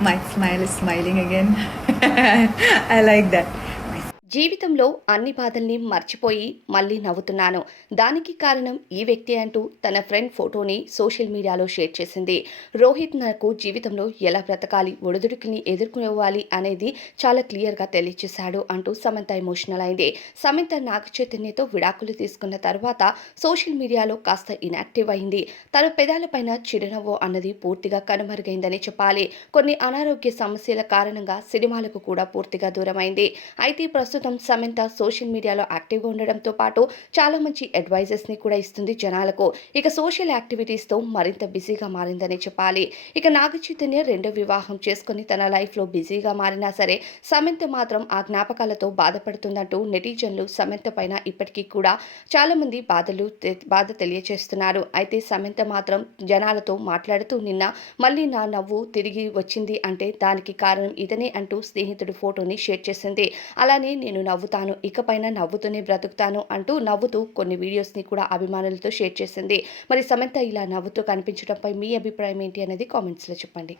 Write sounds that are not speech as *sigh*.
My smile is smiling again. *laughs* I like that. జీవితంలో అన్ని బాధల్ని మర్చిపోయి మళ్ళీ నవ్వుతున్నాను. దానికి కారణం ఈ వ్యక్తి అంటూ తన ఫ్రెండ్ ఫోటోని సోషల్ మీడియాలో షేర్ చేసింది. రోహిత్ నాకు జీవితంలో ఎలా బ్రతకాలి ఒడిదుడుకుని ఎదుర్కొనేవాలి అనేది చాలా క్లియర్గా తెలియచేశాడు అంటూ సమంత ఎమోషనల్ అయింది. సమంత నాగ చైతన్యతో విడాకులు తీసుకున్న తర్వాత సోషల్ మీడియాలో కాస్త ఇనాక్టివ్ అయింది. తన పెదాలపైన చిరునవ్వు అన్నది పూర్తిగా కనుమరుగైందని చెప్పాలి. కొన్ని అనారోగ్య సమస్యల కారణంగా సినిమాలకు కూడా పూర్తిగా దూరమైంది. అయితే ప్రస్తుతం సమంత సోషల్ మీడియాలో యాక్టివ్గా ఉండడంతో పాటు చాలా మంచి అడ్వైజెస్ని కూడా ఇస్తుంది జనాలకు. ఇక సోషల్ యాక్టివిటీస్తో మరింత బిజీగా మారిందని చెప్పాలి. ఇక నాగ చైతన్య రెండో వివాహం చేసుకుని తన లైఫ్లో బిజీగా మారినా సరే సమంత మాత్రం ఆ జ్ఞాపకాలతో బాధపడుతుందంటూ నెటిజన్లు సమంత పైన ఇప్పటికీ కూడా చాలామంది బాధలు బాధ తెలియచేస్తున్నారు. అయితే సమంత మాత్రం జనాలతో మాట్లాడుతూ నిన్న మళ్ళీ నా నవ్వు తిరిగి వచ్చింది అంటే దానికి కారణం ఇదనే అంటూ స్నేహితుడు ఫోటోని షేర్ చేసింది. అలానే నేను నవ్వుతాను ఇకపైన నవ్వుతూనే బ్రతుకుతాను అంటూ నవ్వుతూ కొన్ని వీడియోస్ని కూడా అభిమానులతో షేర్ చేసింది. మరి సమంత ఇలా నవ్వుతూ కనిపించడంపై మీ అభిప్రాయం ఏంటి అనేది కామెంట్స్లో చెప్పండి.